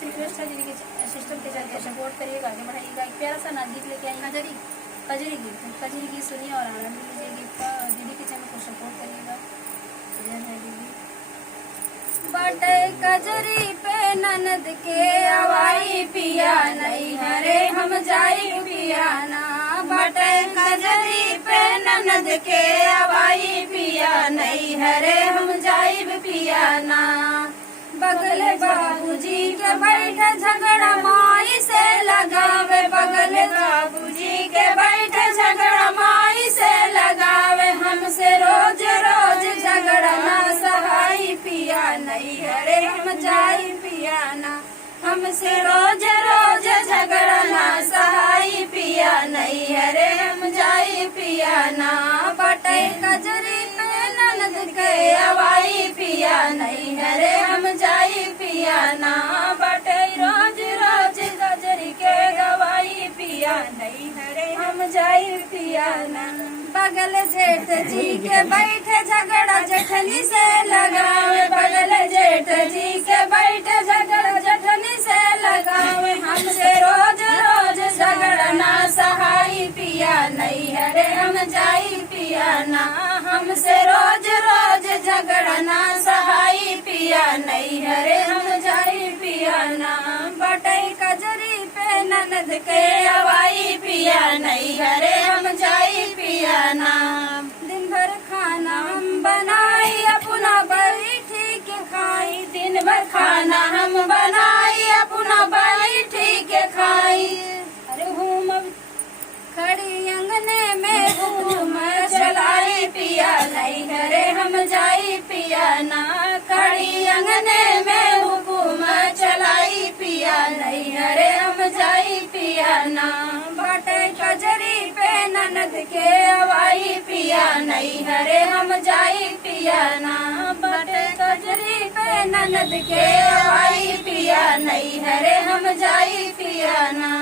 आपसे रिक्वेस्ट है दीदी के सिस्टम के चलते सपोर्ट करिएगा, आगे बढ़ाइएगा। एक प्यारा सा नाच गीत लेके आई कजरी कजरी गीत सुनिए और आनंद लीजिए गीत का। दीदी के चैनल को सपोर्ट करिएगा। जय है दीदी। बटे कजरी पे ननद के अवाई पिया नहीं हरे हम जाई पिया ना। बटे कजरी पे ननद के अवाई पिया नहीं हरे हम जाई पिया ना। बगल बाबूजी के बैठे झगड़ा माई से लगावे, बगल बाबूजी के बैठे झगड़ा माई से लगावे। हमसे रोज रोज झगड़ा ना सहाई पिया नहीं हरे हम जाई पिया ना। हमसे रोज रोज झगड़ा ना सहाई पिया नहीं हरे हम जाई पिया ना। बटे कजरी पे ननद के अवाई पिया नहीं हरे हम जाई पिया ना। बटे रोज रोज कजरी के गवाई पिया नहीं हरे हम जाई पिया ना। बगल जेठ जी के बैठे झगड़ा जेठनी से लगावे, बगल जेठ जी के बैठे झगड़ा जेठनी से लगावे। हमसे रोज रोज झगड़ा ना सहाई पिया नहीं हरे हम जाई पिया ना। हमसे रोज रोज झगड़ा ना सहाई पिया नहीं हरे हम जाई पिया ना। बटे कजरी पे ननद के अवाई पिया नहीं हरे हम जाई पिया ना। दिन भर खाना हम बनाई अपना बैठी के खाई, दिन भर खाना हम बनाई अपना बैठी के खाई। अरे हूँ खड़ी अंगने में घूम चलाई पिया नहीं हरे हम जाई पिया ना। खड़ी अंगने में हुकुम चलाई पिया नहीं हरे हम जाई पिया ना। बटे कजरी पे ननद के अवाई पिया नहीं हरे हम जाई पिया ना। बटे कजरी पे ननद के अवाई पिया नहीं हरे हम जाई पिया ना।